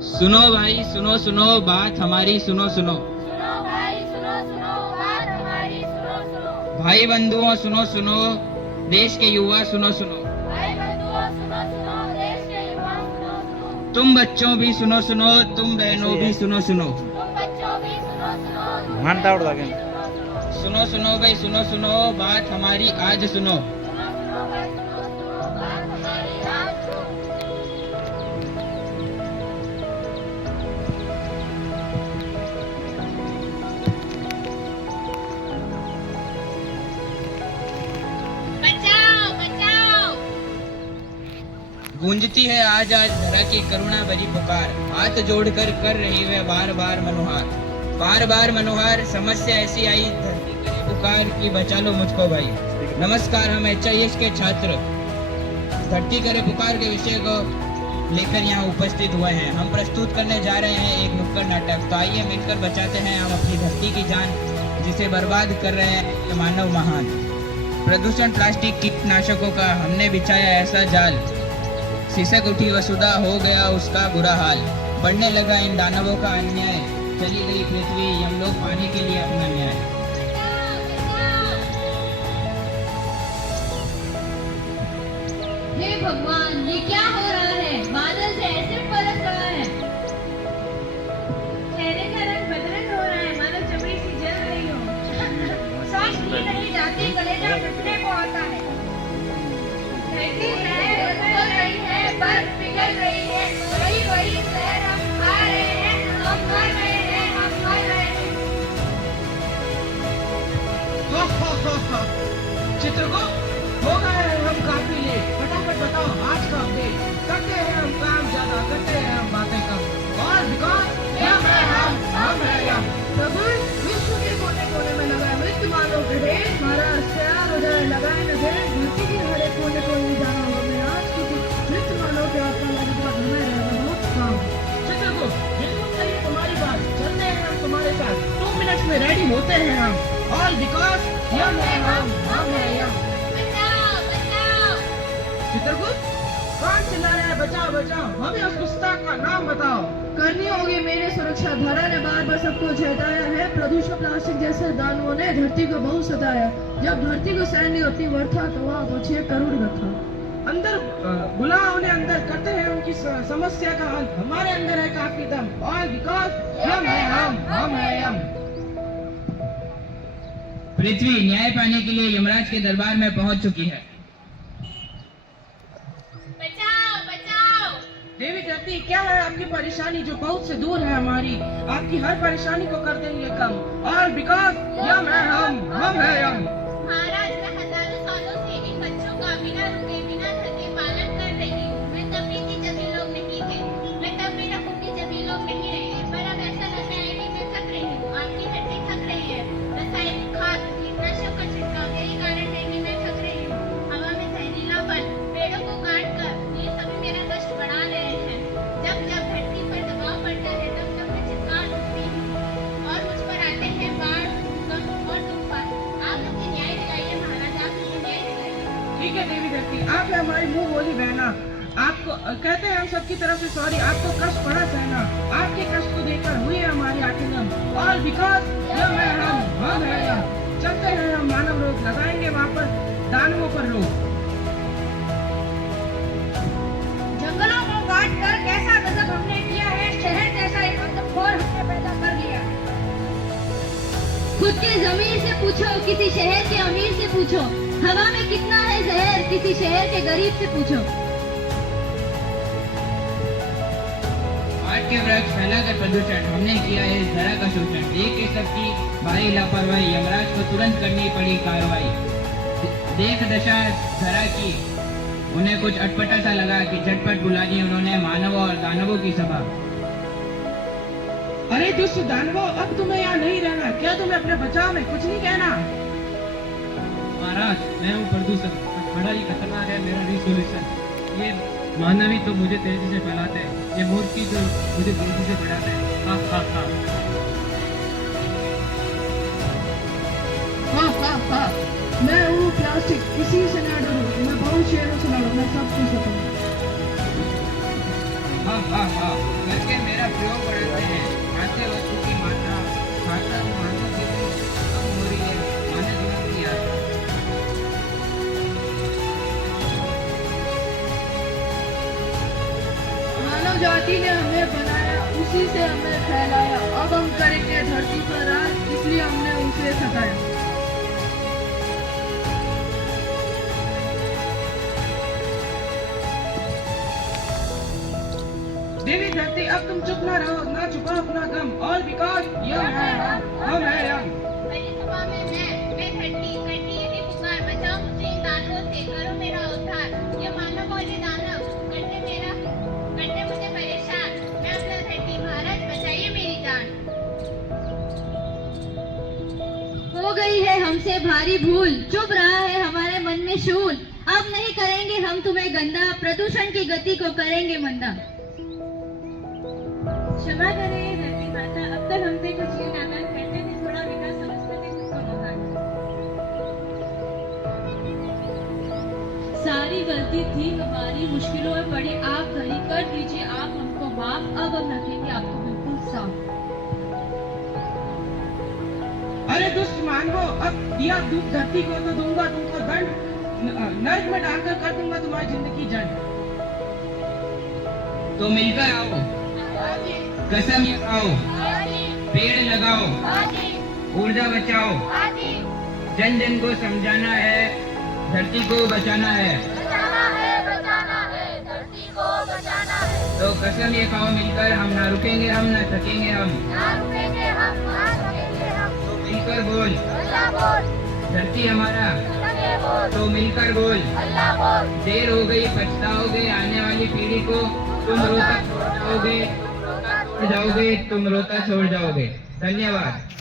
सुनो भाई सुनो सुनो बात हमारी सुनो सुनो। सुनो भाई सुनो सुनो बात हमारी सुनो सुनो। भाई बंधुओं सुनो सुनो, देश के युवा सुनो सुनो। भाई बंधुओं सुनो सुनो, देश के युवा सुनो सुनो। तुम बच्चों भी सुनो सुनो, तुम बहनों भी सुनो सुनो। तुम बच्चों भी सुनो सुनो, तुम मानता बहनों उड़ा भी के। सुनो सुनो। सुनो सुनो भाई सुनो सुनो, बात हमारी आज सुनो। सुनो सुनो भाई सुनो सुनो, बात हमारी आज सुनो। बचाओ बचाओ। गूंजती है आज आज धरा की करुणा भरी पुकार, हाथ जोड़कर कर रही है बार बार मनोहार। बार बार मनोहार, समस्या ऐसी आई धरती करे पुकार कि बचा लो मुझको भाई। नमस्कार, हम एचआईएस के छात्र धरती करे पुकार के विषय को लेकर यहाँ उपस्थित हुए हैं। हम प्रस्तुत करने जा रहे हैं एक नुक्कड़ नाटक। तो आइए मिलकर बचाते हैं हम अपनी धरती की जान, जिसे बर्बाद कर रहे हैं ये मानव महान। प्रदूषण, प्लास्टिक, कीटनाशकों का हमने बिछाया ऐसा जाल, सिसक उठी वसुधा, हो गया उसका बुरा हाल। बढ़ने लगा इन दानवों का अन्याय, चली गई पृथ्वी यमलोक पाने के लिए अपना न्याय। हे भगवान, ये क्या हो रहा है? बादल से ऐसे बरस रहा है। चेहरे का रंग बदरंग हो रहा है, मानो चमड़ी सी जल रही हो। सांस ली नहीं जाती, कलेजा फटने को आता है। धरती है बदल रही है, बर्फ पिघल रही है। वही वही शहर हम खा रहे हैं, हम मर रहे हैं, हम मर रहे हैं। चित्रगुप्त, हो गए हैं हम काफी लेट। फटाफट बताओ आज का अपडेट। करते हैं हम काम ज्यादा, करते हैं हम बातें कम। और बिकॉज हम है हम। प्रभु, विश्व के कोने कोने में लगा मृत्यु मानव के ढेर। महाराज तैयार हो जाए, लगाए न ढेर। धरती के हर एक कोने को नहीं जाना होगा मैं आज, क्योंकि मृत्यु मानव के आत्मा लगे के बाद हमें रहना बहुत काम। चित्रगुप्त, बिल्कुल सही है तुम्हारी बात। चलते हैं हम तुम्हारे साथ। 2 मिनट्स में रेडी होते हैं हम। ऑल बिकॉज हम है हम। बचाओ बचाओ। चित्रगुप्त, कौन चिल्ला रहा है बचाओ बचाओ? हमें उस गुस्ताख का नाम बताओ। करनी होगी मेरी सुरक्षा। धरा ने बार बार सबको झेठाया है। प्रदूषण, प्लास्टिक जैसे दानवों ने धरती को बहुत सताया। जब धरती को सहन नहीं होती वर्षा, तो वहाँ तो 6 करोड़ रखा। अंदर बुलाओ उन्हें अंदर, करते हैं उनकी समस्या का हल। हमारे अंदर है काफी दम। ऑल बिकॉज हम है हम। पृथ्वी न्याय पाने के लिए यमराज के दरबार में पहुंच चुकी है। बचाओ बचाओ। देवी धरती, क्या है आपकी परेशानी जो बहुत से दूर है हमारी? आपकी हर परेशानी को कर देंगे कम। और बिकॉज हम है हम। महाराज, मैं हजारों सालों से इन बच्चों का बिना रुके बिना थके पालन कर रही हूँ। मैं तब भी थी जब ये लोग नहीं थे, मैं तब भी रहूंगी जब ये लोग नहीं रहे। पर अब ऐसा लग रहा है कि मैं थक रही हूँ। आपकी धरती थक रही है। रासायनिक खाद, कीटनाशक का छिड़काव, यही कारण है कि मैं थक रही हूँ। हवा में जहरीलापन, पेड़ों को काट कर, ये सभी मेरा कष्ट बढ़ा रहे हैं। जब जब धरती पर दबाव पड़ता है, तब तब मैं चित्कार उठती हूँ और मुझ पर आते हैं बाढ़, भूकंप और तूफान। आप मुझे न्याय दिलाइए महाराज, आप मुझे न्याय दिलाइए। ठीक है देवी धरती, आप है हमारी मुंह बोली बहना। आपको कहते हैं हम सबकी तरफ से सॉरी। आपको कष्ट पड़ा सहना। आपके कष्ट को देखकर हुई है हमारी आंखें नम। ऑल बिकॉज हम है हम। चलते हैं हम मानव रोग, लगाएंगे वहाँ पर दानवों पर रोक। जंगलों को काट कर कैसा गजब हमने किया है। शहर जैसा एक आदमखोर हमने पैदा कर लिया। खुद के जमीर से पूछो, किसी शहर के अमीर से पूछो। हवा में कितना है जहर, किसी शहर के गरीब से पूछो। आग के वृक्ष फैलाकर प्रदूषण, हमने किया है इस धरा का शोषण। देख के सबकी भारी लापरवाही, यमराज को तुरंत करनी पड़ी कार्रवाई। देख दशा धरा की, उन्हें कुछ अटपटा सा लगा कि झटपट बुला दी उन्होंने मानवों और दानवों की सभा। अरे दुष्ट दानवों, अब तुम्हें यहाँ नहीं रहना। क्या तुम्हें अपने बचाव में कुछ नहीं कहना? महाराज, मैं हूँ प्रदूषण, बड़ा ही खतरनाक है मेरा रिसोल्यूशन। ये मानवी तो मुझे तेजी से फैलाते हैं, ये मूर्ति तो मुझे तेजी से बढ़ाते हैं। हाँ हाँ हाँ। मैं हूँ प्लास्टिक, किसी से ना डरो। मैं बहुत शेरों से लड़ूं, मैं सब कुछ सकूं। हाँ हाँ हाँ, करके मेरा जाति ने हमें बनाया, उसी से हमें फैलाया। अब हम करेंगे धरती पर राज, इसलिए हमने उसे सताया। देवी धरती अब तुम चुप ना रहो, ना छुपाओ अपना गम। ऑल बिकॉज यम है हम है यम। बड़ी सभा में मैं धरती करती यही पुकार, बचाओ मुझे इन दानवों से, करो मेरा उद्धार। ये मानव और ये दानव करते मुझे परेशान। मैं अपना धरती महाराज, बचाइए मेरी जान। हो गई है हमसे भारी भूल, चुप रहा है हमारे मन में शूल। अब नहीं करेंगे हम तुम्हें गंदा, प्रदूषण की गति को करेंगे मंदा। क्षमा करें धरती माता, अब तक हमसे कुछ ये नादान करते थे, थोड़ा विकास समझते थे खुद को महान। सारी गलती थी हमारी, मुश्किलों में पड़ी आप धनी, कर दीजिए आप हमको माफ। अब हम रखेंगे आपको बिल्कुल साफ। अरे दुष्ट मानवो, अब दिया दुख धरती को तो दूंगा तुमको दंड। नर्क में डालकर कर दूंगा तुम्हारी जिंदगी जंड। तो मिलकर आओ, कसम ये खाओ, पेड़ लगाओ, ऊर्जा बचाओ, जन जन को समझाना है, धरती को बचाना है। तो कसम ये खाओ मिलकर, हम ना रुकेंगे हम ना थकेंगे हम। तो मिलकर बोल, धरती हमारा, तो मिलकर बोल। देर हो गई पछताओगे, आने वाली पीढ़ी को तुम रोता छोड़ जाओगे, तुम रोता छोड़ जाओगे। धन्यवाद।